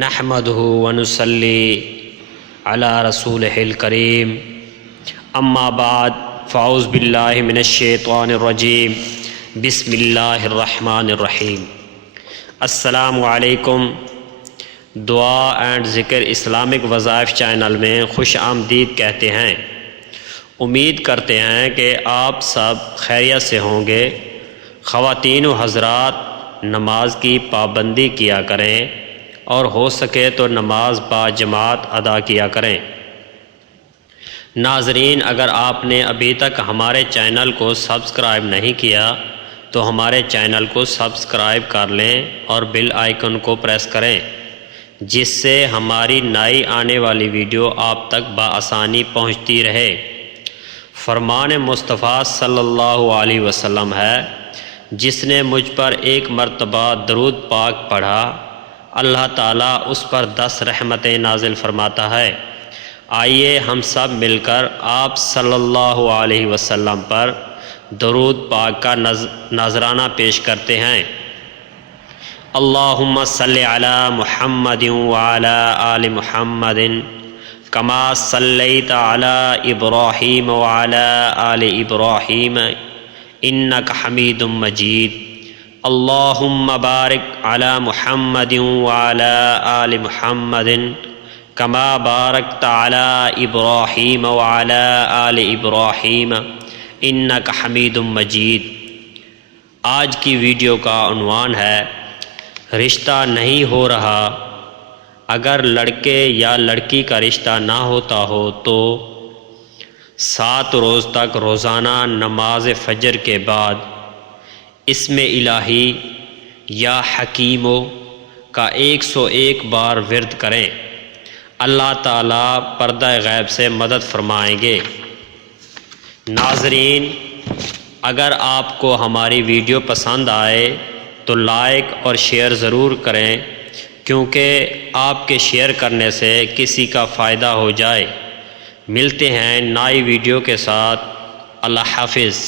نحمدہ ونصلی علی رسولہ الکریم اما بعد فاعوذ باللہ من الشیطان الرجیم بسم اللہ الرحمن الرحیم۔ السلام علیکم۔ دعا اینڈ ذکر اسلامک وظائف چینل میں خوش آمدید کہتے ہیں۔ امید کرتے ہیں کہ آپ سب خیریت سے ہوں گے۔ خواتین و حضرات نماز کی پابندی کیا کریں اور ہو سکے تو نماز با جماعت ادا کیا کریں۔ ناظرین، اگر آپ نے ابھی تک ہمارے چینل کو سبسکرائب نہیں کیا تو ہمارے چینل کو سبسکرائب کر لیں اور بیل آئیکن کو پریس کریں، جس سے ہماری نئی آنے والی ویڈیو آپ تک بآسانی پہنچتی رہے۔ فرمان مصطفیٰ صلی اللہ علیہ وسلم ہے، جس نے مجھ پر ایک مرتبہ درود پاک پڑھا اللہ تعالیٰ اس پر 10 رحمتیں نازل فرماتا ہے۔ آئیے ہم سب مل کر آپ صلی اللہ علیہ وسلم پر درود پاک کا نذرانہ پیش کرتے ہیں۔ اللہم صلی علی محمد وعلی آل محمد کما صلیت علی ابراہیم وعلی آل ابراہیم انک حمید مجید۔ اللہم بارک علی محمد وعلی آل محمد کما بارکت علی ابراہیم وعلی آل ابراہیم انک حمید مجید۔ آج کی ویڈیو کا عنوان ہے رشتہ نہیں ہو رہا۔ اگر لڑکے یا لڑکی کا رشتہ نہ ہوتا ہو تو 7 روز تک روزانہ نماز فجر کے بعد اسم الہی یا حکیمو کا 101 بار ورد کریں۔ اللہ تعالیٰ پردہ غیب سے مدد فرمائیں گے۔ ناظرین، اگر آپ کو ہماری ویڈیو پسند آئے تو لائک اور شیئر ضرور کریں، کیونکہ آپ کے شیئر کرنے سے کسی کا فائدہ ہو جائے۔ ملتے ہیں نئی ویڈیو کے ساتھ۔ اللہ حافظ۔